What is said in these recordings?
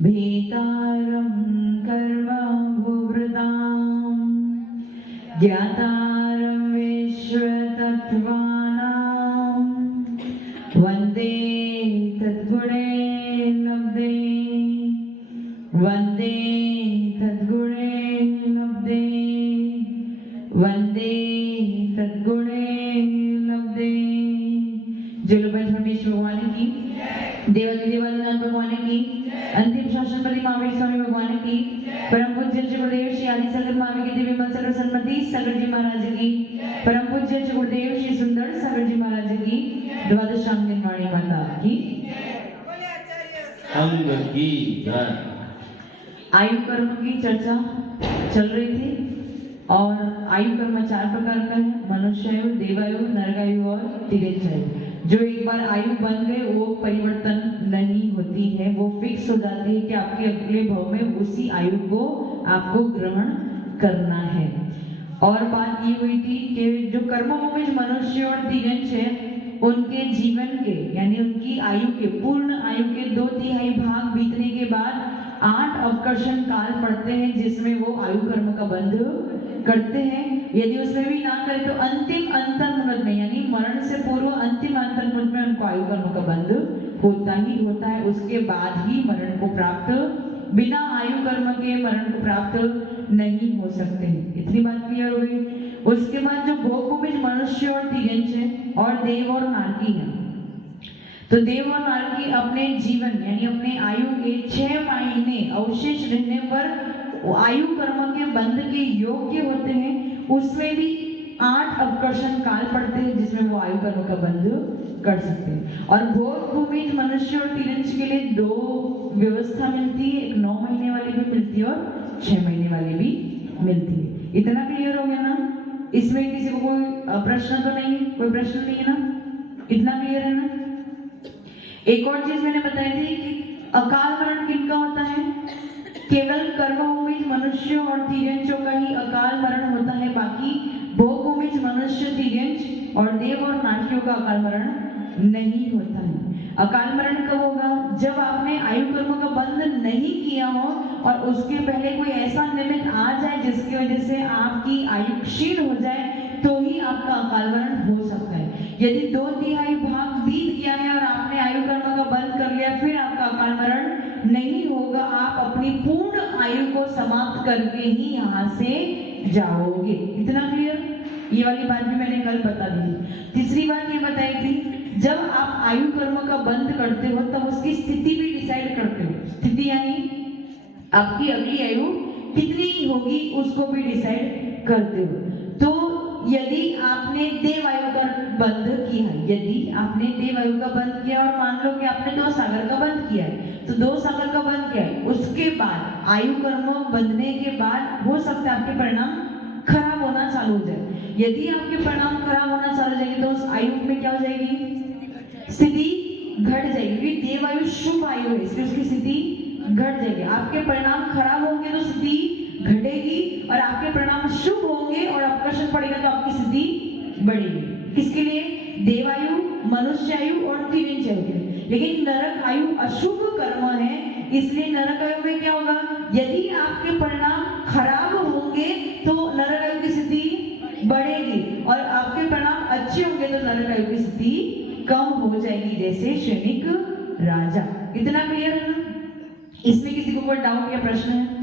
भेतारं कर्म भुवृतां ज्ञातारं विश्वतत्त्वानां वन्दे तद्गुणे लब्धे वन्दे तद्गुणे लब्धे वन्दे तद्गुणे लब्धे। जो लोग परमेश्वर भगवान की देवादिदेवादिनाथ भगवान की अंतिम शासनपति महावीर स्वामी भगवान की परम पूज्य गुरुदेव श्री आदि सागर महावीर की दिव्य सागर सन्मति सागर जी महाराज की परम पूज्य गुरुदेव श्री सुंदर सागर जी महाराज की द्वादशांगिन वाणी माता की अंग की जय। आयु कर्म की चर्चा चल रही थी और आयु कर्म 4 प्रकार का है, मनुष्यायु, देवायु, नरकायु और तिर्यकायु। जो एक बार आयु बन गए वो परिवर्तन नहीं होती है, वो फिक्स हो जाती है कि आपके अगले भाव में उसी आयु को आपको ग्रहण करना है। और बात ये हुई थी कि जो कर्मभूमि मनुष्य और तिर्यंच है उनके जीवन के यानी उनकी आयु के पूर्ण आयु के 2/3 भाग बीतने के बाद 8 अवकर्षण काल पड़ते हैं जिसमें वो आयु कर्म का बंध करते हैं। यदि उसमें भी ना करे तो अंतिम अंतर्मुहूर्त में यानी मरण से पूर्व अंतिम अंतर्मुहूर्त में उनको आयु कर्म का बंध होता ही होता है। उसके बाद ही मरण को प्राप्त, बिना आयु कर्म के मरण को प्राप्त नहीं हो सकते हैं। इतनी बात क्लियर हुई। उसके बाद जो भोगभूमि मनुष्य और तिर्यंच है और देव और नारकी है, तो देव और नारकी अपने जीवन यानी अपने आयु के 6 महीने अवशेष रहने पर आयु कर्म के बंध के योग्य होते हैं। उसमें भी 8 अवकर्षण काल पड़ते हैं जिसमें वो आयु कर्म का बंध कर सकते हैं। और भोग भूमि मनुष्य और तिर्यंच के लिए 2 व्यवस्था मिलती है, एक 9 महीने वाली भी मिलती है और 6 महीने वाली भी मिलती है। इतना क्लियर हो गया ना? इसमें किसी को कोई प्रश्न तो नहीं है? कोई प्रश्न नहीं है ना? इतना क्लियर है ना? एक और चीज मैंने बताई थी कि अकाल मरण किनका होता है? केवल कर्मभूमि मनुष्य और तिर्यंचों का ही अकाल मरण होता है, बाकी भोगभूमि मनुष्य, तिर्यंच और देव और नारकियों का अकाल मरण नहीं होता है। अकाल मरण कब होगा? जब आपने आयु कर्म का बंध नहीं किया हो और उसके पहले कोई ऐसा निमित्त आ जाए जिसकी वजह से आपकी आयु क्षीण हो जाए तो ही आपका अकाल मरण हो सकता है। यदि 2/3 भाग बीत गया है और आपने आयु कर्म का बंद कर लिया फिर आपका अकाल मरण नहीं होगा। आप अपनी पूर्ण आयु को समाप्त करके ही यहाँ से जाओगे। इतना क्लियर? ये वाली बात भी मैंने कल बता दी। तीसरी बात ये बताई थी, जब आप आयु कर्म का बंद करते हो तब उसकी स्थिति भी डिसाइड करते हो। स्थिति यानी आपकी अगली आयु कितनी होगी उसको भी डिसाइड करते हो। तो यदि आपने देव आयु का बंध किया है, यदि आपने देव आयु का बंध किया और मान लो कि आपने 2 सागर का बंध किया है, तो 2 सागर का बंध किया है, उसके बाद आयु कर्म बंधने के बाद हो सकता है आपके परिणाम खराब होना चालू हो जाए। यदि आपके परिणाम खराब होना चालू हो जाएंगे तो उस आयु में क्या हो जाएगी? स्थिति घट जाएगी, क्योंकि देव आयु शुभ आयु है इसलिए उसकी स्थिति घट जाएगी। आपके परिणाम खराब होंगे तो स्थिति घटेगी और आपके परिणाम शुभ होंगे और अवकर्षण पड़ेगा तो आपकी स्थिति बढ़ेगी। किसके लिए? देवायु, मनुष्य आयु और तिर्यंच आयु के लिए। लेकिन नरक आयु अशुभ कर्म है, इसलिए नरक आयु में क्या होगा? यदि आपके परिणाम खराब होंगे तो नरक आयु की स्थिति बढ़ेगी और आपके परिणाम अच्छे होंगे तो नरक आयु की स्थिति कम हो जाएगी, जैसे शनिक राजा। इतना क्लियर है ना? इसमें किसी को कोई डाउट या प्रश्न है?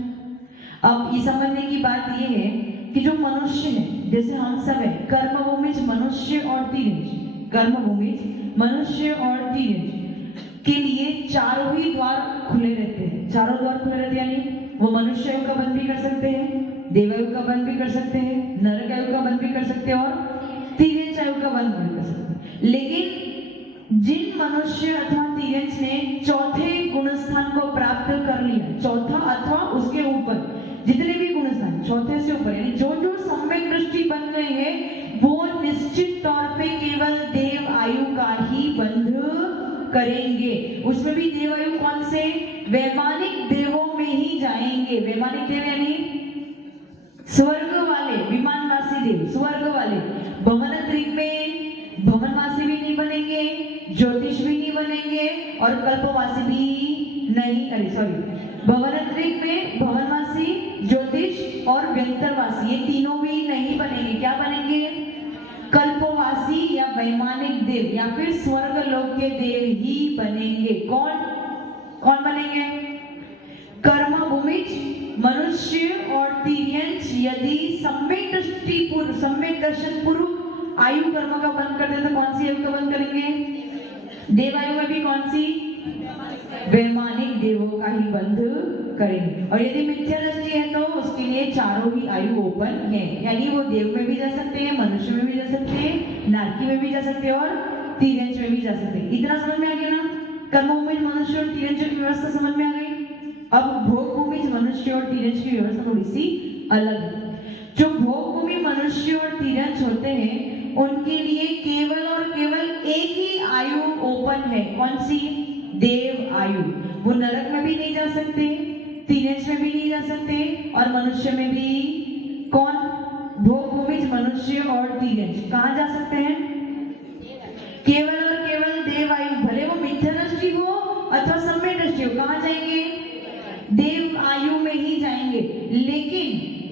अब ये समझने की बात ये है कि जो मनुष्य है, जैसे हम सब है, कर्मभूमि मनुष्य और तिर्यंच, कर्मभूमि मनुष्य और तिर्यंच के लिए चारों ही द्वार खुले रहते हैं। चारों द्वार खुले रहते हैं यानी वो मनुष्य आयु का बंध भी कर सकते हैं, देवायु का बंध भी कर सकते हैं, नरक आयु का बंध भी कर सकते हैं और तिर्यंच आयु का बंध भी कर सकते हैं। लेकिन जिन मनुष्य अथवा तिर्यंच ने चौथे गुणस्थान को प्राप्त कर लिया, चौथा अथवा उसके ऊपर जितने भी गुणस्थान चौथे से ऊपर यानी जो जो सम्यक दृष्टि बन गई है वो निश्चित तौर पे केवल देव आयु का ही बंध करेंगे। उसमें भी देवायु कौन से? वैमानिक देवों में ही जाएंगे। वैमानिक देव यानी स्वर्ग वाले, विमानवासी देव, स्वर्ग वाले। भवनत्रिक में भवनवासी भी नहीं बनेंगे, ज्योतिष भी नहीं बनेंगे और कल्पवासी भी नहीं, अरे सॉरी, भवनत्रिक में भवनवासी, ज्योतिष और व्यंतरवासी ये तीनों भी नहीं बनेंगे। क्या बनेंगे? कल्पवासी या वैमानिक देव या फिर स्वर्ग लोक के देव ही बनेंगे। कौन कौन बनेंगे? कर्म भूमिज, मनुष्य और तिर्यंच यदि सम्यक दर्शन पूर्व आयु कर्म का बंद कर दे तो कौन सी आयु का बंद करेंगे? देवायु में भी कौन सी? वैमानिक देवों का ही बंध करेंगे। और यदि मिथ्या दृष्टि है तो उसके लिए चारों ही आयु ओपन है, यानी वो देव में भी जा सकते हैं, मनुष्य में भी जा सकते हैं, नारकी में भी जा सकते हैं और तिर्यंच में भी जा सकते हैं। इतना समझ में आ गया ना? कर्मभूमि मनुष्य और तिर्यंच की व्यवस्था समझ में आ गई। अब भोग भूमि मनुष्य और तिर्यंच की व्यवस्था थोड़ी सी अलग है। जो भोग भूमि मनुष्य और तिर्यंच होते हैं उनके लिए केवल और केवल एक ही आयु ओपन है। कौन सी? देव आयु। वो नरक में भी नहीं जा सकते, तिर्यंच में भी नहीं जा सकते और मनुष्य में भी। कौन? भोग भूमि मनुष्य और तिर्यंच कहाँ जा सकते हैं? केवल और केवल देव आयु, भले वो मिथ्या दृष्टि हो अथवा सम्यक दृष्टि हो, कहाँ जाएंगे? देव आयु में ही जाएंगे। लेकिन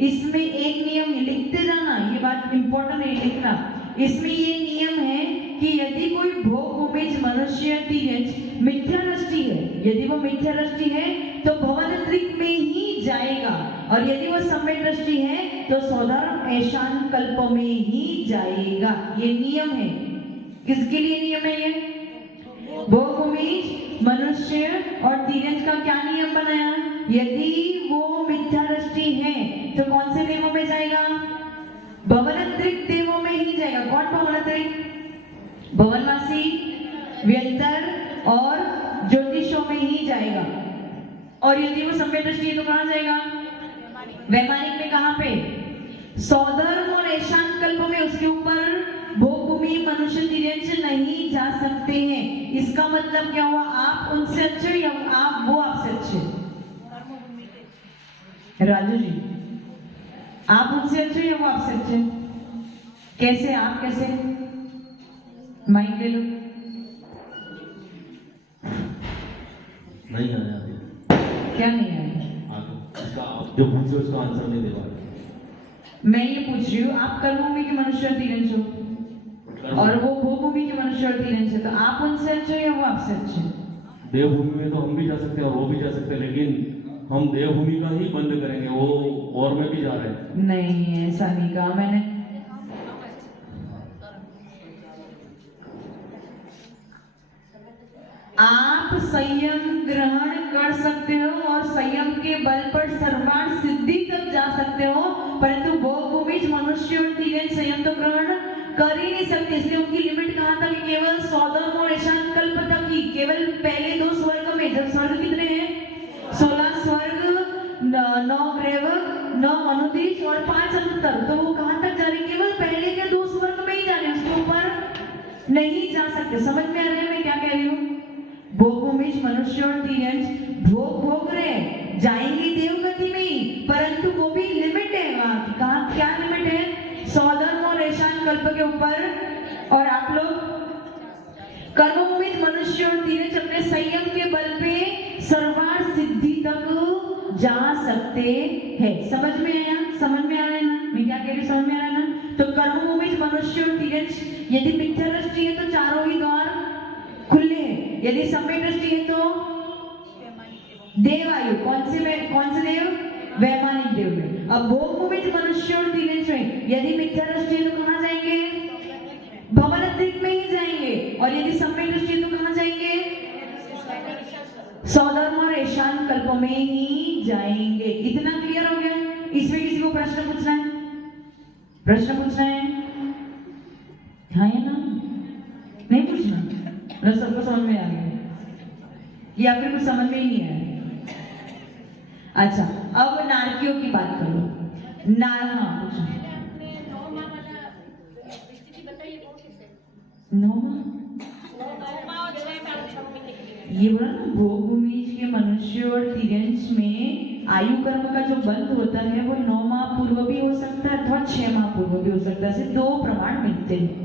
इसमें एक नियम लिखते जाना, ये बात इंपॉर्टेंट है लिखना। इसमें ये नियम है कि यदि कोई भोग भूमिज मनुष्य तिर्यंच मिथ्या दृष्टि है, यदि वो मिथ्या दृष्टि है तो भवनत्रिक में ही जाएगा, और यदि वो सम्यक दृष्टि है तो सौधर्म ऐशान कल्प में ही जाएगा। ये नियम है। किसके लिए नियम है ये? भोग भूमिज मनुष्य और तिर्यंच का क्या नियम बनाया? यदि वो मिथ्या दृष्टि है तो कौन से देवों में जाएगा? भवनत्रिक देवों में ही जाएगा। कौन भवनत्रिक? भवनवासी, व्यंतर और ज्योतिषों में ही जाएगा। और यदि वो सम्यक दृष्टि है तो कहाँ जाएगा? वैमानिक में। कहाँ पे? सौधर्म और ऐशान कल्प में। उसके ऊपर भोग भूमि मनुष्य तिर्यंच नहीं जा सकते हैं। इसका मतलब क्या हुआ? आप उनसे अच्छे या वो आपसे अच्छे? राजू जी, आप उनसे अच्छे या वो आपसे अच्छे? कैसे? आप कैसे? माइक ले लो। नहीं आया। क्या नहीं आया? आप जो पूछे उसका आंसर नहीं दे पा रहे। मैं ये पूछ रही हूँ, आप कर्मभूमि के मनुष्य और तिर्यंच हो और वो भूभूमि के मनुष्य और तिर्यंच है, तो आप उनसे अच्छे हो या वो आपसे अच्छे? देवभूमि में तो हम भी जा सकते हैं और वो भी जा सकते हैं, लेकिन हम देवभूमि का ही बंद करेंगे, वो और में भी जा रहे हैं। नहीं, ऐसा नहीं कहा मैंने। आप संयम ग्रहण कर सकते हो और संयम के बल पर सर्वार्थ सिद्धि तक जा सकते हो, परंतु भोग भूमि मनुष्य और तिर्यंच संयम तो ग्रहण कर ही नहीं सकते। इसलिए उनकी लिमिट कहाँ तक? केवल सौधर्म और ऐशान कल्प तक ही। केवल पहले 2 स्वर्ग में, जब स्वर्ग कितने हैं? 16 स्वर्ग, 9 ग्रैवक, 9 मनुदेश और 5 अंतर, तो वो कहाँ तक जा रहे? केवल पहले के 2 स्वर्ग में ही जा रहे, उसके ऊपर नहीं जा सकते। समझ में आ रहा है मैं क्या कह रही हूँ? भोग भूमि मनुष्य और तिर्यंच भोग रहे, जाएंगे देवगति में, परंतु वो भी लिमिट है वहां की। कहाँ? क्या लिमिट है? सौधर्म और ऐशान कल्प के ऊपर। और आप लोग कर्मभूमि मनुष्य और तिर्यंच अपने संयम के बल पे सर्वार्थ सिद्धि तक जा सकते हैं। समझ में आया? समझ में आ रहा है ना मैं क्या कह रही हूँ? समझ में आ रहा है ना? तो कर्मभूमि मनुष्य और तिर्यंच यदि मिथ्या दृष्टि है तो चारों ही द्वार खुले हैं, यदि सम्यक दृष्टि है तो देवायु। कौन से देव? वैमानिक देव में। अब भोग भूमि मनुष्य और तिर्यंच में यदि मिथ्या दृष्टि है तो कहाँ जाएंगे? भवनत्रिक में ही जाएंगे। और यदि सम्यक दृष्टि है तो कहाँ जाएंगे? सौधर्म और ऐशान कल्प में ही जाएंगे। इतना क्लियर हो गया? इसमें किसी को प्रश्न पूछना है? प्रश्न पूछना है? हाँ या ना? नहीं पूछना? सबको समझ में आ गया या फिर कुछ समझ में ही नहीं आया? अच्छा, अब नारकियों की बात करो। ये बोला ना, भोग भूमि के मनुष्य और तिर्यंच में आयु कर्म का जो बंध होता है वो 9 माह पूर्व भी हो सकता है अथवा 6 माह पूर्व भी हो सकता है। ऐसे 2 प्रमाण मिलते हैं।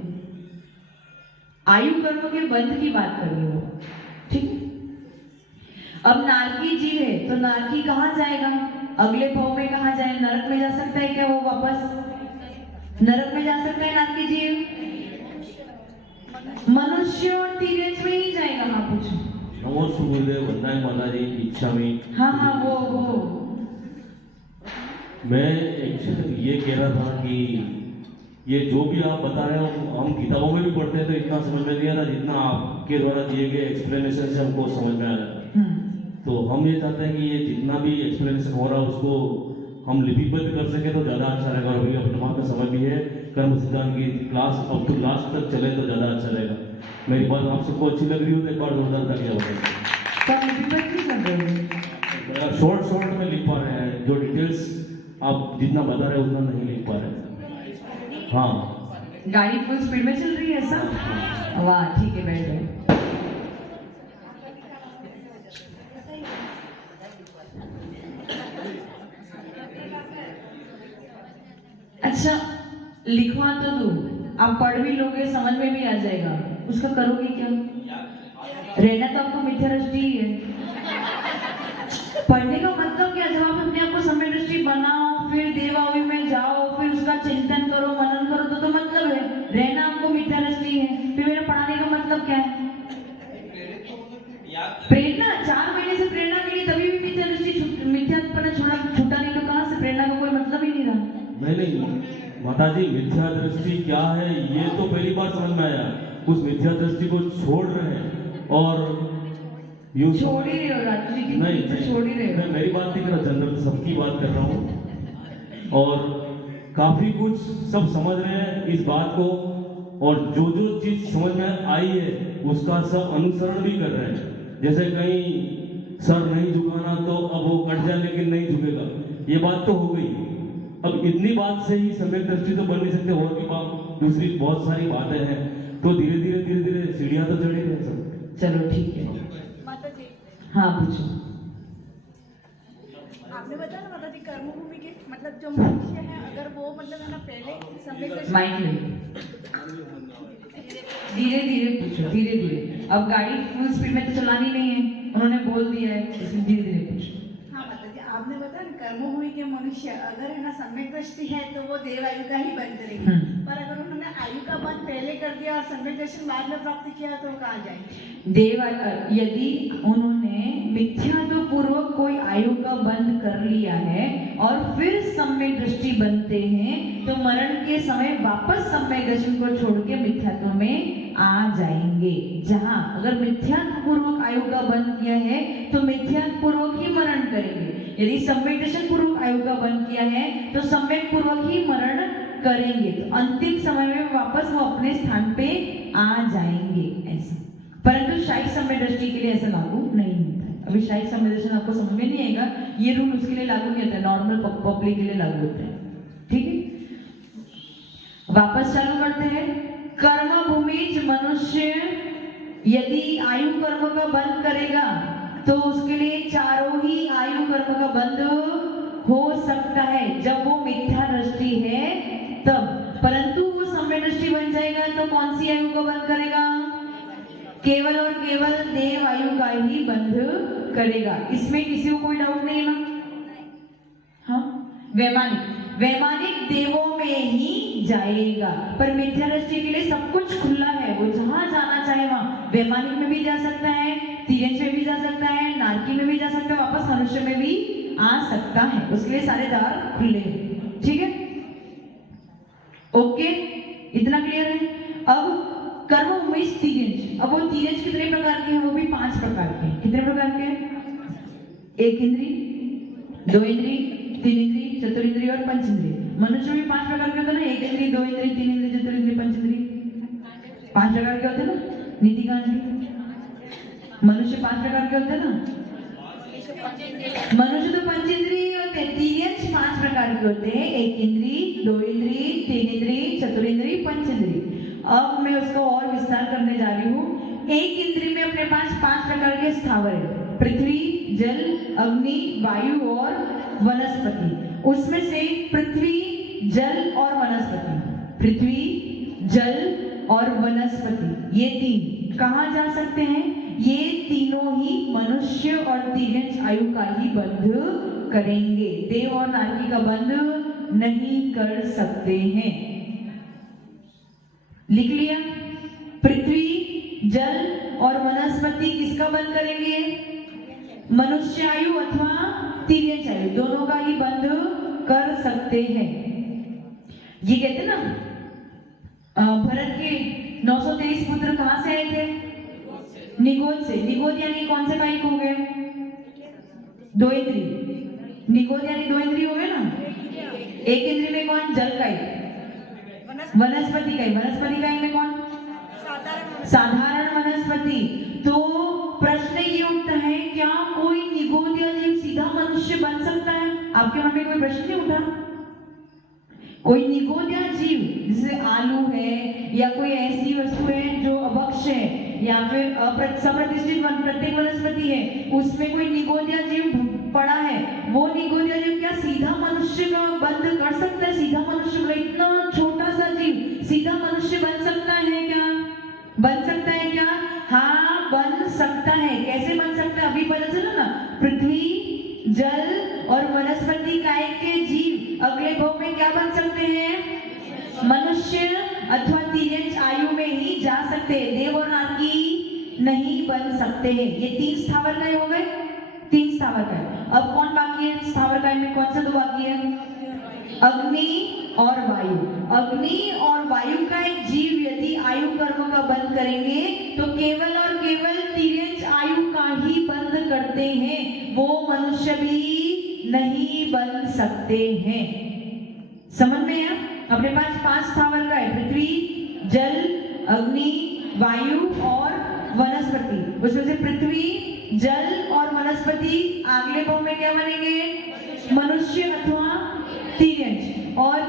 आयु कर्म के बंध की बात कर रही हो, ठीक है? अब नारकी जीव है तो नारकी कहाँ जाएगा? अगले भाव में कहाँ जाए? नरक में जा सकता है क्या वो वापस? नरक में जा सकता है नारकी जीव? मनुष्य और तिर्यज में ही जाएगा। हाँ पूछो। नमो गुरुदेव, वंदना माता जी इच्छा में। हाँ वो मैं एक्चुअली ये कह रहा था कि ये जो भी आप बता रहे हो हम किताबों में भी पढ़ते हैं तो इतना समझ में नहीं आता जितना आपके द्वारा दिए गए एक्सप्लेनेशन से हमको समझ में आया। तो हम ये चाहते हैं कि ये जितना भी एक्सप्लेनेशन हो रहा है उसको हम लिपिबद्ध कर सके तो ज़्यादा अच्छा रहेगा। और अभी अपने दिमाग में समय भी है, कर्म सिद्धांत की क्लास अब तो लास्ट तक चले तो ज़्यादा अच्छा रहेगा। मेरी बात आप सबको अच्छी लग रही हो तो एक बार जोरदार तालियां बताइए। शॉर्ट में लिख पा रहे हैं, जो डिटेल्स आप जितना बता रहे हैं उतना नहीं लिख पा रहे। हाँ, गाड़ी फुल स्पीड में चल रही है ऐसा? वाह, ठीक है, बैठ जाओ। अच्छा, लिखवा तो दो, आप पढ़ भी लोगे, समझ में भी आ जाएगा, उसका करोगे क्या? रहना तो आपको मिथ्या दृष्टि ही है। पढ़ने का मतलब क्या? जब आप अपने आप को सम्यक दृष्टि बनाओ, फिर देवावी में जाओ, फिर उसका चिंतन करो, मनन करो, तो मतलब है। रहना आपको मिथ्या दृष्टि है, फिर मेरा पढ़ाने का मतलब क्या है? प्रेरणा। 4 महीने से प्रेरणा मिली तभी भी मिथ्या दृष्टि मिथ्यात्पना छूटा नहीं, तो कहाँ से प्रेरणा का कोई मतलब ही नहीं रहा। नहीं माता जी, मिथ्या दृष्टि क्या है ये तो पहली बार समझ में आया। उस मिथ्या दृष्टि को छोड़ रहे हैं और यूं छोड़ ही रहे हो राजू जी, नहीं छोड़ ही रहे हो। मैं मेरी बात नहीं कर रहा, जनरल सबकी बात कर रहा हूँ। और काफी कुछ सब समझ रहे हैं इस बात को, और जो जो चीज समझ में आई है उसका सब अनुसरण भी कर रहे हैं। जैसे कहीं सर नहीं झुकाना तो अब वो कट जाए लेकिन नहीं झुकेगा, ये बात तो हो गई। अब इतनी बात से ही सम्यक दृष्टि तो बन नहीं सकते, और भी दूसरी बहुत सारी बातें हैं। तो धीरे धीरे सीढ़ियां तो चढ़ी हैं सब। चलो ठीक है। माता जी, हाँ पूछो। आपने बताया ना माता जी, कर्मभूमि के मतलब जो मनुष्य है, अगर वो मतलब है ना पहले सम्यक माइक में धीरे धीरे पूछो, धीरे धीरे। अब गाड़ी फुल स्पीड में तो चलानी नहीं है, उन्होंने बोल दिया है, इसलिए धीरे धीरे पूछो। हाँ माता जी, आपने बताया ना कर्मभूमि के मनुष्य अगर है ना सम्यक दृष्टि है तो वो देव आयु का ही बन करेंगे। पर अगर उन्होंने आयु का बंध पहले कर दिया और सम्यक दर्शन बाद में प्राप्त किया तो कहाँ जाएंगे? यदि उन्होंने मिथ्यात्व पूर्वक कोई आयु का बंध कर लिया है और फिर सम्यक दृष्टि बनते हैं तो मरण के समय वापस सम्यक दर्शन को छोड़ के मिथ्यात्व में आ जाएंगे। जहां अगर मिथ्यात्व पूर्वक आयु का बंध किया है तो मिथ्यात्व पूर्वक ही मरण करेंगे। यदि सम्यक दर्शन पूर्वक आयु का बंध किया है तो सम्यक पूर्वक ही मरण करेंगे, तो अंतिम समय में वापस वो अपने स्थान पे आ जाएंगे ऐसा। परंतु शायद सम्यक दृष्टि के लिए ऐसा लागू नहीं होता है। अभी शायद सम्यक दर्शन आपको समझ में नहीं आएगा, ये रूल उसके लिए लागू नहीं होता है, नॉर्मल पब्लिक के लिए लागू होता है। ठीक है, वापस चालू करते हैं। कर्म भूमि मनुष्य यदि आयु कर्म का बंद करेगा तो उसके लिए चारों ही आयु कर्म का बंद हो सकता है जब वो मिथ्या दृष्टि है तब। परंतु वो सम्यक दृष्टि बन जाएगा तो कौन सी आयु को बंद करेगा? केवल और केवल देव आयु का ही बंध करेगा। इसमें किसी को कोई डाउट नहीं है ना? हाँ, वैमानिक देवों में ही जाएगा, पर मिथ्या दृष्टि के लिए सब कुछ खुला है, वो जहां जाना चाहे वहां। वैमानिक में भी जा सकता है, तिर्यंश में भी जा सकता है, नारकी में भी जा सकता है, वापस मनुष्य में भी आ सकता है, उसके लिए सारे द्वार खुले हैं। ठीक है, ओके, इतना क्लियर है। अब कर्म भूमि तिर्यंश, अब वो तिर्यंश कितने प्रकार के हैं? वो भी 5 प्रकार के हैं। कितने प्रकार के हैं? 1 इंद्री, 2 इंद्री, 3 इंद्री, चतुरिंद्री और पंचेंद्री। मनुष्य में 5 प्रकार के होते हैं ना, 1 इंद्री, 2 इंद्री, 3 इंद्री, चतुरिंद्री, पंचेंद्री। 5 प्रकार के होते हैं ना, नीति कांड। मनुष्य 5 प्रकार के होते हैं ना, मनुष्य तो पंचेंद्रिय होते हैं। तिर्यंश 5 प्रकार के होते हैं, 1 इंद्री, 2 इंद्री, 3 इंद्री, चतुरिंद्री, पंचेंद्री। अब मैं उसको और विस्तार करने जा रही हूँ। 1 इंद्री में अपने पास 5 प्रकार के स्थावर है, पृथ्वी, जल, अग्नि, वायु और वनस्पति। उसमें से पृथ्वी, जल और वनस्पति, पृथ्वी, जल और वनस्पति, ये 3 कहाँ जा सकते हैं? ये तीनों ही मनुष्य और तिर्यंच आयु का ही बंध करेंगे, देव और नारकी का बंध नहीं कर सकते हैं। लिख लिया? पृथ्वी, जल और वनस्पति किसका बंध करेंगे? मनुष्य आयु अथवा तिर्यंच आयु, दोनों का ही बंध कर सकते हैं। ये कहते ना भरत के 923 पुत्र कहां से आए थे? निगोद से। निगोद यानी कौन से कायिक हो गए? दो इंद्री। निगोद यानी दो इंद्री हो गए ना। एक इंद्री में कौन? जल कायिक। वनस्पति कायिक। वनस्पति कायिक में कौन? साधारण वनस्पति। तो प्रश्न ये उठता है, क्या कोई निगोदिया जीव सीधा मनुष्य बन सकता है? आपके मन में कोई प्रश्न नहीं उठा? कोई निगोदिया जीव जैसे आलू है या कोई ऐसी वस्तु है जो अभक्ष है या फिर सप्रतिष्ठित प्रत्येक वनस्पति है, उसमें कोई निगोदिया जीव पड़ा है, वो निगोदिया जीव क्या सीधा मनुष्य का बंध कर सकता है? सीधा मनुष्य का इतना छोटा सा जीव सीधा मनुष्य बन सकता है क्या? बन सकता है क्या? हाँ, बन सकता है। कैसे बन सकता है? अभी पता चला ना। पृथ्वी, जल और वनस्पति कायिक के जीव अगले भव में क्या बन सकते हैं? मनुष्य अथवा तिर्यंच आयु में ही जा सकते हैं, देव और नारकी नहीं बन सकते हैं। ये 3 स्थावर काय हो गए। 3 स्थावर काय। अब कौन बाकी है? स्थावर काय में कौन सा 2 बाकी है? अग्नि और वायु। अग्नि और वायु का एक जीव यदि आयु कर्म का बंद करेंगे तो केवल और केवल तिर्यंच आयु का ही बंद करते हैं, वो मनुष्य भी नहीं बन सकते हैं। समझ में है? अपने पास 5 स्थावर का है, पृथ्वी, जल, अग्नि, वायु और वनस्पति। उसमें से पृथ्वी, जल और वनस्पति अगले भाव में क्या बनेंगे? मनुष्य अथवा तिर्यंच। और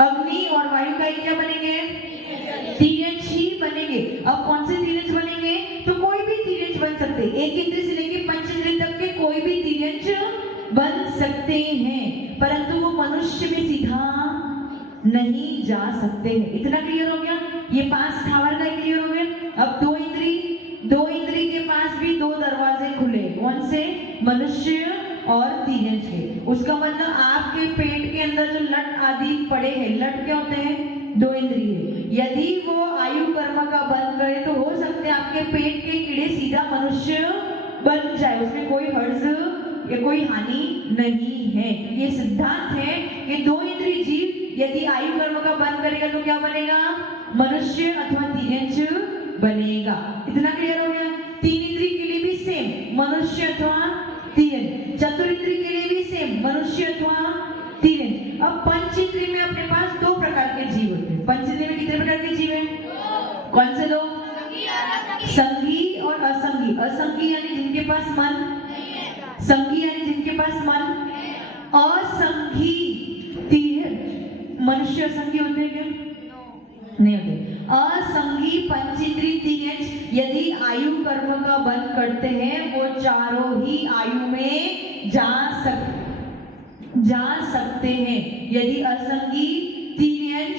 अग्नि और वायु का क्या बनेंगे? तिर्यंच ही बनेंगे। अब कौन से तिर्यंच बनेंगे? तो कोई भी तिर्यंच बन सकते, एक इंद्रिय से लेकर 5 इंद्रिय तक के कोई भी तिर्यंच बन सकते हैं, परंतु वो मनुष्य में सीधा नहीं जा सकते हैं। इतना क्लियर हो गया? ये 5 स्थावर का क्लियर हो गया। अब दो इंद्री के पास भी 2 दरवाजे खुले, कौन से? मनुष्य और तिर्यंच के। उसका मतलब आपके पेट के अंदर जो लट आदि पड़े हैं, लट क्या होते हैं? 2 इंद्रिय। यदि वो आयु कर्म का बंद करे तो हो सकते हैं आपके पेट के कीड़े सीधा मनुष्य बन जाए, उसमें कोई हर्ज या कोई हानि नहीं है। ये सिद्धांत है कि 2 इंद्रिय जीव यदि आयु कर्म का बंद करेगा तो क्या बनेगा? मनुष्य अथवा तिर्यंच बनेगा। इतना क्लियर हो गया? 3 इंद्रिय के लिए भी सेम, मनुष्य अथवा तिर्यंच। चतुरिंद्रिय के लिए भी सेम, मनुष्य अथवा तिर्यंच। अब पंच इंद्रिय में अपने पास 2 प्रकार के जीव होते हैं। पंच इंद्रिय में कितने प्रकार के जीव हैं? कौन से 2? संगी और असंगी। असंगी यानी जिनके पास मन, संगी यानी जिनके पास मन। असंगी मनुष्य असंगी होते हैं क्या? नहीं होते। असंगी पंचेंद्रिय तिर्यंच यदि आयु कर्म का बंद करते हैं, वो चारों ही आयु में जा सकते हैं। यदि असंगी तिर्यंच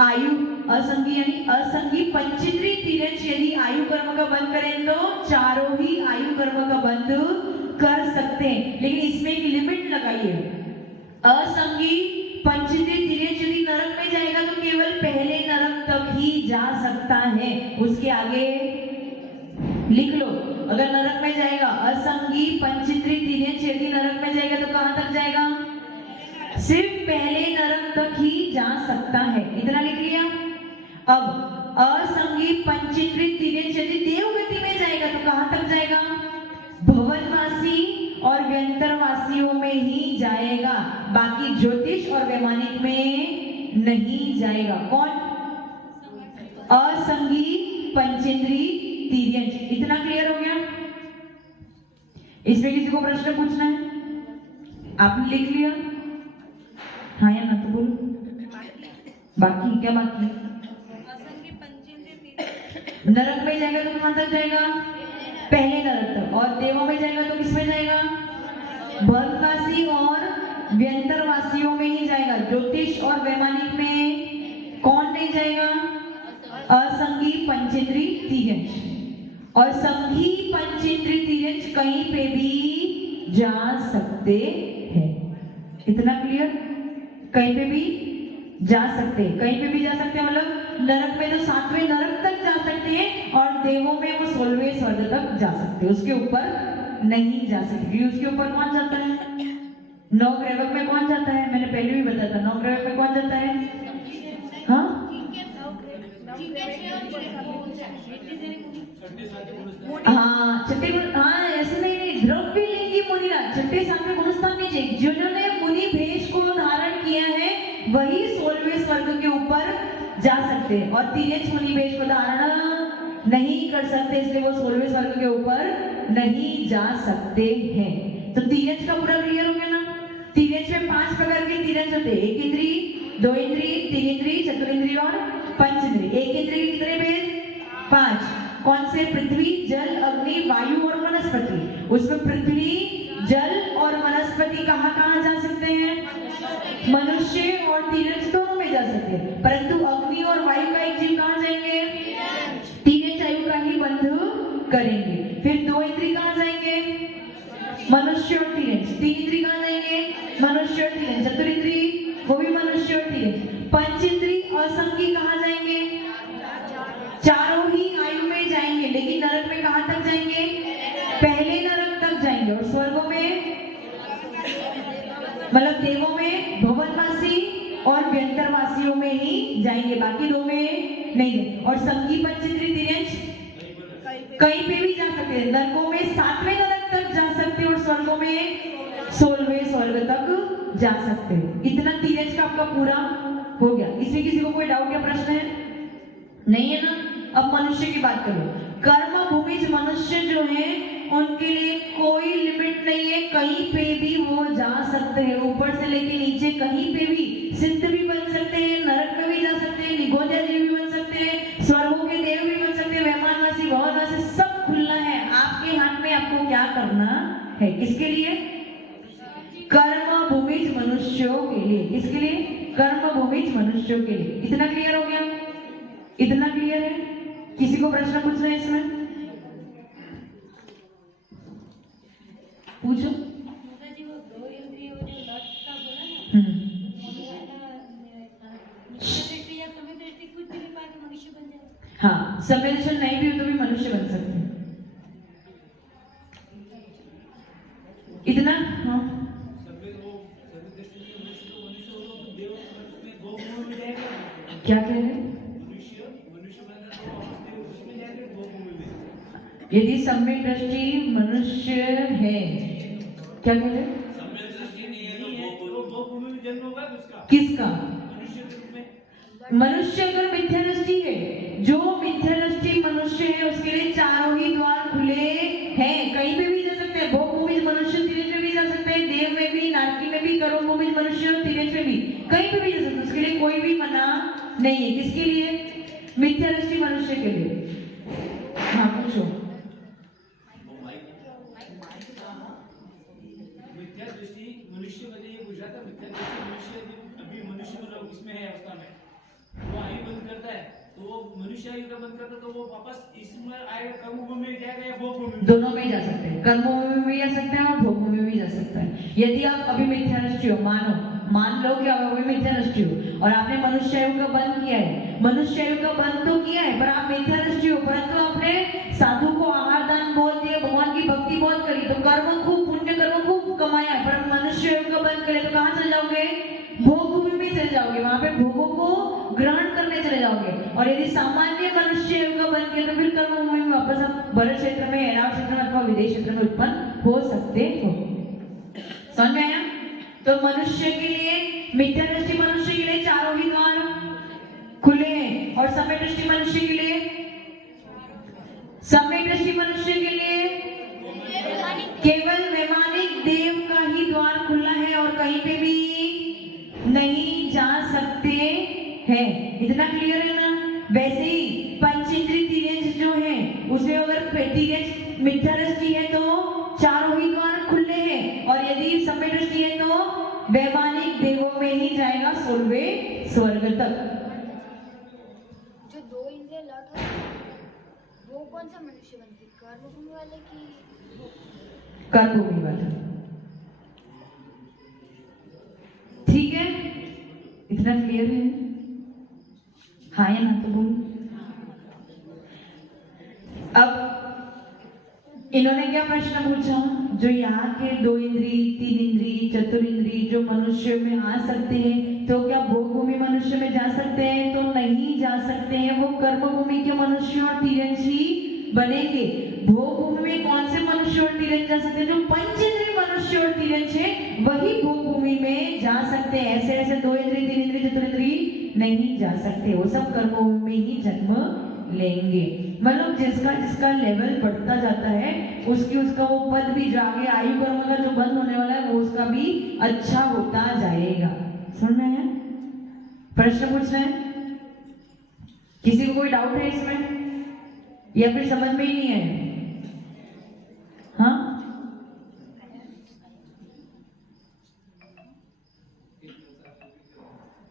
आयु, असंगी यानी असंगी पंचेंद्रिय तिर्यंच यदि आयु कर्म का बंद करें तो चारों ही आयु कर्म का बंद कर सकते हैं, लेकिन इसमें एक लिमिट लगाइए। असंगी पंचेंद्रिय तिर्यंच यदि नरक में जाएगा तो केवल पहले नरक तक ही जा सकता है, उसके आगे लिख लो। अगर नरक में जाएगा असंगी पंचेंद्रिय तिर्यंच यदि नरक में जाएगा तो कहां तक जाएगा? सिर्फ पहले नरक तक ही जा सकता है। इतना लिख लिया। अब असंगी पंचेंद्रिय तिर्यंच यदि देवगति में जाएगा तो कहां तक जाएगा? भवनवासी और व्यंतरवासियों में ही जाएगा, बाकी ज्योतिष और वैमानिक में नहीं जाएगा। कौन? असंगी पंचेंद्रिय तिर्यंच। इतना क्लियर हो गया? इसमें किसी को प्रश्न पूछना है? आपने लिख लिया? हाँ या ना तो बोलो। बाकी क्या बाकी? नरक में जाएगा तो कहां तक जाएगा? पहले नरक तक। और देवों में जाएगा तो किसमें जाएगा? भवनवासी और व्यंतरवासियों में ही जाएगा, ज्योतिष और वैमानिक में कौन नहीं जाएगा? असंगी पंचेंद्रिय तिर्यंच। और संघी पंचेंद्रिय तिर्यंच कहीं पे भी जा सकते हैं। इतना क्लियर? कहीं पे भी जा सकते हैं, कहीं पे भी जा सकते हैं मतलब नरक में तो 7वें नरक तक जा सकते हैं और देवों में वो 16वें स्वर्ग तक जा सकते हैं, उसके ऊपर नहीं जा सकते। उसके ऊपर कौन जाता है? 9 ग्रह में कौन जाता है? मैंने पहले भी बताया था, 9 ग्रह में कौन जाता है? हाँ हाँ छठे गुण, हाँ ऐसे नहीं, द्रव्य लिंगी मुनिरा छठे 7वें गुणस्थान नीचे जिन्होंने मुनि भेष को धारण किया है वही 16वें स्वर्ग के ऊपर जा सकते हैं और तिर्यंच मुनि भेष को धारण नहीं कर सकते, इसलिए वो 16वें स्वर्ग के ऊपर नहीं जा सकते हैं। तो तिर्यंच का पूरा क्लियर हो गया ना? तिर्यंच में 5 प्रकार के तिर्यंच होते हैं, 1 इंद्री, 2 इंद्री, 3 इंद्री, 4 इंद्री और 5 इंद्री। 1 इंद्री के कितने भेद? 5। कौन से? पृथ्वी, जल, अग्नि, वायु और वनस्पति। उसमें पृथ्वी, जल और वनस्पति कहाँ कहाँ जा सकते हैं? मनुष्य और तिर्यंच दोनों में जा सकते हैं, परंतु अग्नि और वायु का एक जीव कहाँ जाएंगे? तिर्यंच आयु का ही बंध करेंगे। फिर 2 इंद्री कहाँ जाएंगे? मनुष्य और तिर्यंच। 3 इंद्री कहाँ जाएंगे? मनुष्य और तिर्यंच। 4 इंद्री वो भी मनुष्य और तिर्यंच। 5 इंद्री असंख्य कहाँ जाएंगे? चारों ही आयु में जाएंगे, लेकिन नरक में कहाँ तक जाएंगे? पहले नरक तक जाएंगे और स्वर्गों में मतलब देवों में भुवनवासी और व्यंतरवासियों में ही जाएंगे, बाकी 2 में नहीं। और संघी पंचेंद्रिय तिर्यंच कहीं पे भी जा सकते हैं, नरकों में 7वें नरक तक जा सकते हैं और स्वर्गों में 16वें स्वर्ग तक जा सकते हैं। इतना तिर्यंच का आपका पूरा हो गया। इसमें किसी को कोई डाउट या प्रश्न है? नहीं है ना? अब मनुष्य की बात करो। कर्म भूमिज मनुष्य जो है उनके लिए कोई लिमिट नहीं है, कहीं पे भी वो जा सकते हैं, ऊपर से लेके नीचे कहीं पे भी। सिद्ध भी बन सकते हैं, नरक में भी जा सकते हैं, निगोद्या देव भी बन सकते हैं, स्वर्गों के देव भी बन सकते हैं, वैमानवासी भवनवासी सब खुला है आपके हाथ में। आपको क्या करना है? किसके लिए? कर्म भूमिज मनुष्यों के लिए। किसके लिए? कर्म भूमिज मनुष्यों के लिए। इतना क्लियर हो गया? इतना क्लियर है? किसी को प्रश्न पूछना है इसमें? पूछो। हाँ, समय दर्शन नहीं भी हो तो भी मनुष्य बन सकते हैं। इतना? हाँ क्या कह रहे हैं? यदि सम्यक दृष्टि मनुष्य है, क्या कह रहे? किसका? मनुष्य अगर मिथ्या दृष्टि है, जो मिथ्या दृष्टि मनुष्य है उसके लिए चारों ही द्वार खुले हैं, कहीं पे भी जा सकते हैं। भोग भूमिज मनुष्य तिर्यंच में भी जा सकते हैं, देव में भी, नारकी में भी, करोड़ भूमिज मनुष्य तिर्यंच में भी, कहीं पे भी जा सकते हैं। उसके लिए कोई भी मना नहीं है। किसके लिए? मिथ्या दृष्टि मनुष्य के लिए। हाँ पूछो। मनुष्यमध्ये गुजरात मनुष्य अभी मनुष्य इसमें है अवस्था में वो आयु बंद करता है, तो वो मनुष्य आयु का बंद करता है, तो वो वापस इसमें आएगा, कर्मभूमि में जाएगा या भोग भूमि में? दोनों में जा सकते हैं, कर्मभूमि में भी जा सकते हैं और भोग भूमि में भी जा सकता है। यदि आप अभी मिथ्या दृष्टि हो, मान लो कि आप अभी मिथ्या दृष्टि हो और आपने मनुष्य आयु का बंद किया है, मनुष्य आयु का बंद तो किया है पर आप मिथ्या दृष्टि हो, परंतु आपने साधु को आहार दान बहुत दिया, भगवान की भक्ति बहुत करी, तो कर्म खूब, पुण्य कर्म खूब कमाया है, पर मनुष्य आयु का बंद करे तो कहाँ चले जाओगे? भोग भूमि में चले जाओगे, वहां पे भोगों को ग्रहण करने चले जाओगे। और यदि सामान्य मनुष्य आयु का बंद किया तो फिर कर्म भूमि में वापस आप भरत क्षेत्र में, ऐरावत क्षेत्र में अथवा विदेश क्षेत्र में उत्पन्न हो सकते हो। समझ में आया? तो मनुष्य के लिए, मिथ्या दृष्टि मनुष्य के लिए चारों ही द्वार खुले हैं और सम्यक दृष्टि मनुष्य के लिए, सम्यक दृष्टि मनुष्य के लिए केवल वैमानिक देव का ही द्वार खुला है और कहीं पे भी नहीं जा सकते हैं। इतना क्लियर है ना? वैसे ही पंचेंद्रिय तिर्यंच जो है उसमें अगर तिर्यंच मिथ्या दृष्टि है तो चारों ही द्वार खुले हैं और यदि सम्यक दृष्टि है तो वैमानिक देवों में ही जाएगा 16वें स्वर्ग तक। जो 2 इंद्रिय लग है वो वो कौन सा मनुष्य बनती, कर्मभूमि वाले की? कर्मभूमि वाला। ठीक है, इतना क्लियर है? हाँ या ना तो बोलो। अब इन्होंने क्या प्रश्न पूछा, जो यहाँ के 2 इंद्री, 3 इंद्री, चतुर्इंद्री जो मनुष्य में आ सकते हैं, तो क्या भोगभूमि मनुष्य में जा सकते हैं? तो नहीं जा सकते हैं। वो कर्मभूमि के मनुष्य और तिरंज ही बनेंगे। भोगभूमि में कौन से मनुष्य और तिरंज जा सकते हैं? जो पंचेंद्रिय मनुष्य और तिरंज है वही भोगभूमि में जा सकते हैं। ऐसे ऐसे 2 इंद्री, 3 इंद्री, चतुर्इंद्री नहीं जा सकते। वो सब कर्मभूमि में ही जन्म लेंगे। मतलब जिसका जिसका लेवल बढ़ता जाता है उसका वो पद भी जागे, आयु कर्म का जो बंद होने वाला है वो उसका भी अच्छा होता जाएगा। सुन रहे हैं? प्रश्न पूछ रहे हैं? किसी को कोई डाउट है इसमें या फिर समझ में ही नहीं है? हाँ,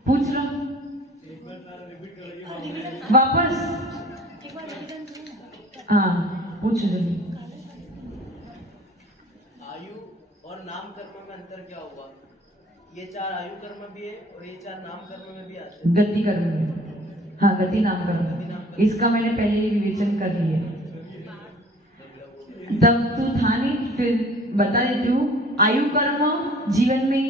पूछ लो वापस। हाँ पूछो जल्दी। आयु और नाम कर्म में अंतर क्या हुआ? ये 4 आयु कर्म भी है और ये 4 नाम कर्म में भी आते हैं। गति कर्म में, हाँ गति नाम कर्म, इसका मैंने पहले ही विवेचन कर लिया। तब तू था नहीं, फिर बता देती हूँ। आयु कर्म जीवन में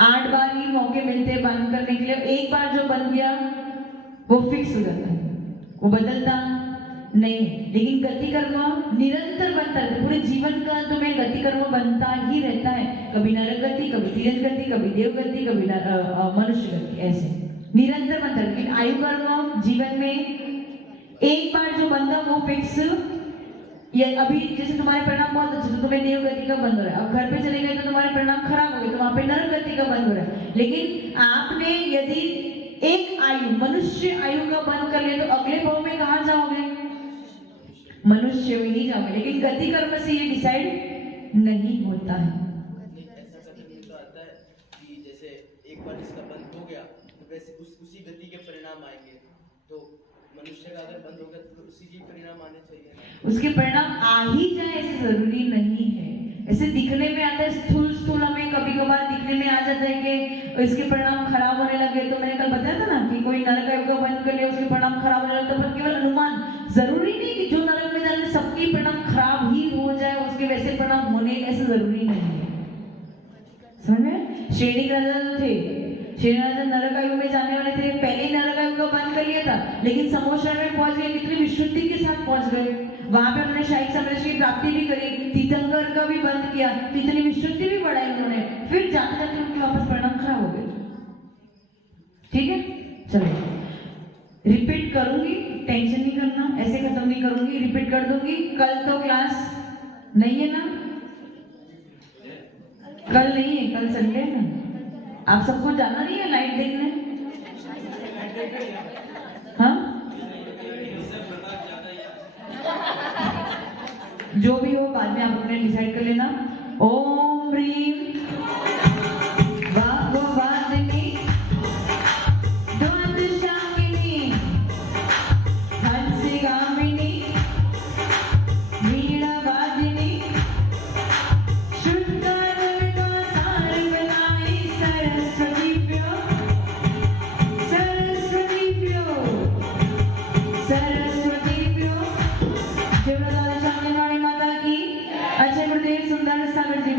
8 बार ही मौके मिलते हैं बंद करने के लिए। एक बार जो बन गया वो फिक्स हो जाता है, वो बदलता नहीं। लेकिन गति कर्म निरंतर बनता है, पूरे जीवन का तुम्हें गति कर्म बनता ही रहता है। कभी नरक गति, कभी तिरंज गति, कभी देव गति, कभी मनुष्य गति, ऐसे निरंतर बनता है। लेकिन आयु कर्म जीवन में एक बार जो बनता वो फिक्स। ये अभी जैसे तुम्हारे परिणाम बहुत अच्छे, तो तुम्हें देव गति का बंद हो रहा है। अब घर पे चले गए तो तुम्हारे परिणाम खराब हो गए, तो वहां पे नरक गति का बंद हो रहा है। लेकिन आपने यदि एक आयु मनुष्य आयु का बंद कर लिया तो अगले भाव में कहाँ जाओगे? मनुष्य में ही जाओगे। लेकिन गति कर्म से ये डिसाइड नहीं होता है। ऐसा करने में तो आता है कि जैसे एक बार जिसका बंद हो गया तो वैसे उसी गति के परिणाम आएंगे। तो मनुष्य का अगर बंद हो गया तो उसी के परिणाम आने चाहिए। उसके परिणाम आ ही जाए ऐसे जरूरी नहीं है। ऐसे दिखने में आता है, स्थूल स्थूल हमें कभी कभार दिखने में आ जाता है कि इसके परिणाम खराब होने लगे। तो मैंने कल बताया था ना कि कोई नरक आयु का बंद कर लिया, उसके परिणाम खराब होने लगता है। पर केवल अनुमान, जरूरी नहीं कि जो नरक में जाने सबके परिणाम खराब ही हो जाए, उसके वैसे परिणाम होने ऐसे जरूरी नहीं है। समझ में? श्रेणी राजा जो थे, श्रेणी राजा नरक आयु में जाने वाले थे, पहले ही नरक आयु का बंद कर लिया था। लेकिन समोशरण में पहुंच गए, कितनी विशुद्धि के साथ पहुंच गए। वहां पे उन्होंने शाही समरस की प्राप्ति भी करी, तीर्थंकर का भी बंद किया, तो इतनी विशुद्धि भी बढ़ाई उन्होंने। फिर जाते जाते उनके वापस परिणाम खराब हो गए। ठीक है, चलो रिपीट करूंगी, टेंशन नहीं करना, ऐसे खत्म नहीं करूंगी, रिपीट कर दूंगी। कल तो क्लास नहीं है ना? कल नहीं है, कल संडे है ना? आप सबको जाना नहीं है लाइट देखने? हाँ, जो भी हो बाद में आप अपने डिसाइड कर लेना। ओम ह्रीम वाग्वादिनी द्वादशांगिनी हंसिगामिनी वीणावादिनी शुद्धानंदा सारवनाई सरस्वतीभ्यो सरस्वतीभ्यो सरस्वतीभ्यो। जय माता की। अच्छे गुरुदेव सुंदर सागर जी